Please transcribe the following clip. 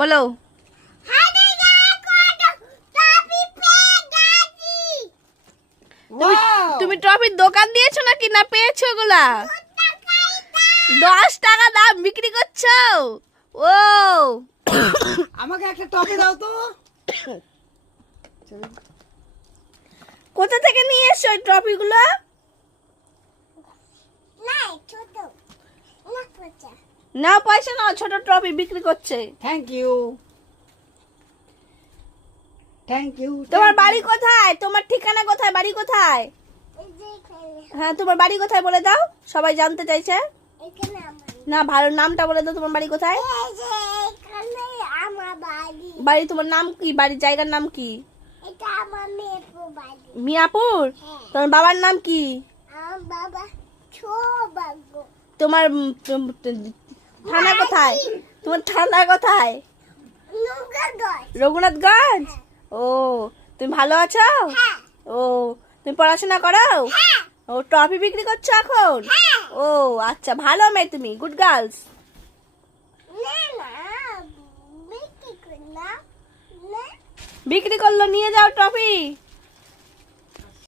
বলো। তুমি ট্রফির দোকান দিয়েছো নাকি না পেয়েছো ওগুলা? 10 টাকা দাম বিক্রি করছো? ও আমাকে একটা ট্রফি দাও তো। কোথা থেকে নিয়ে এসছো ওই ট্রফিগুলো? না পয়সা না, ছোট ট্রফি বিক্রি করছে। Thank you. Thank you. তোমার বাড়ি কোথায়? তোমার ঠিকানা কোথায়? বাড়ি কোথায়? হ্যাঁ তোমার বাড়ি কোথায় বলে দাও, সবাই জানতে চাইছে। না ভালো নামটা বলে দাও, তোমার বাড়ি কোথায়? বাড়ি তোমার নাম কি? বাড়ির জায়গার নাম কি? মিয়াপুর। তোমার বাবার নাম কি? তোমার থানা কোথায়? তোমার থানা কোথায়? রঘুনাথগঞ্জ। ও তুমি ভালো আছো? ও তুমি পড়াশোনা করো? ও ট্রফি বিক্রি করছো এখন? ও আচ্ছা, ভালো মেয়ে তুমি, গুড গার্লস। বিক্রি করলো, নিয়ে যাও ট্রফি।